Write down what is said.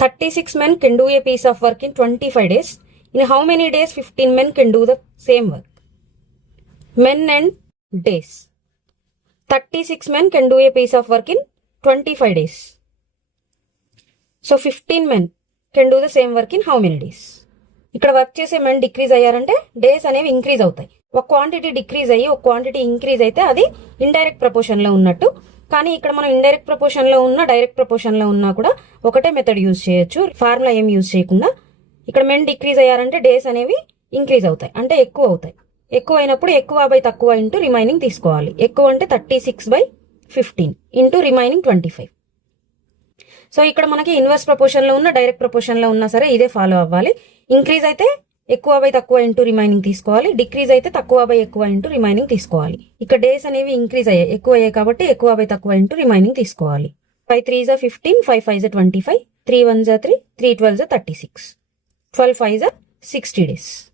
36 men can do a piece of work in 25 days. In how many days 15 men can do the same work? Men and days. 36 men can do a piece of work in 25 days. So 15 men can do the same work in how many days? ఇక్కడ work చేసే men decrease అయ్యారంటే days అనేవి increase అవుతాయి. ఒక quantity decrease అయ్యి ఒక quantity increase అయితే అది ఇండైరెక్ట్ ప్రపోర్షన్ లో ఉన్నట్టు. కానీ ఇక్కడ మనం ఇండైరెక్ట్ ప్రపోర్షన్ లో ఉన్నా డైరెక్ట్ ప్రపోర్షన్ లో ఉన్నా కూడా ఒకటే మెథడ్ యూజ్ చేయొచ్చు, ఫార్ములా ఏం యూజ్ చేయకుండా. ఇక్కడ మెన్ డిక్రీజ్ అయ్యారంటే డేస్ అనేవి ఇంక్రీజ్ అవుతాయి, అంటే ఎక్కువ అవుతాయి. ఎక్కువ అయినప్పుడు ఎక్కువ బై తక్కువ ఇంటూ రిమైనింగ్ తీసుకోవాలి. ఎక్కువ అంటే 36/15 ఇంటూ రిమైనింగ్ 25. సో ఇక్కడ మనకి ఇన్వర్స్ ప్రపోర్షన్ లో ఉన్న డైరెక్ట్ ప్రపోర్షన్ లో ఉన్నా సరే ఇదే ఫాలో అవ్వాలి. ఇంక్రీజ్ అయితే ఎక్కువ బై తక్కువ ఇంటూ రిమైనింగ్ తీసుకోవాలి, డిక్రీజ్ అయితే తక్కువ బై ఎక్కువ ఇంటూ రిమైనింగ్ తీసుకోవాలి. ఇక్కడ డేస్ అనేవి ఇంక్రీజ్ అయ్యాయి, ఎక్కువ అయ్యాయి కాబట్టి ఎక్కువ బై తక్కువ ఇంటూ రిమైనింగ్ తీసుకోవాలి. 5 3 15, 5 5 25, 3 1 3, 3 12 36, 12 5 60 days.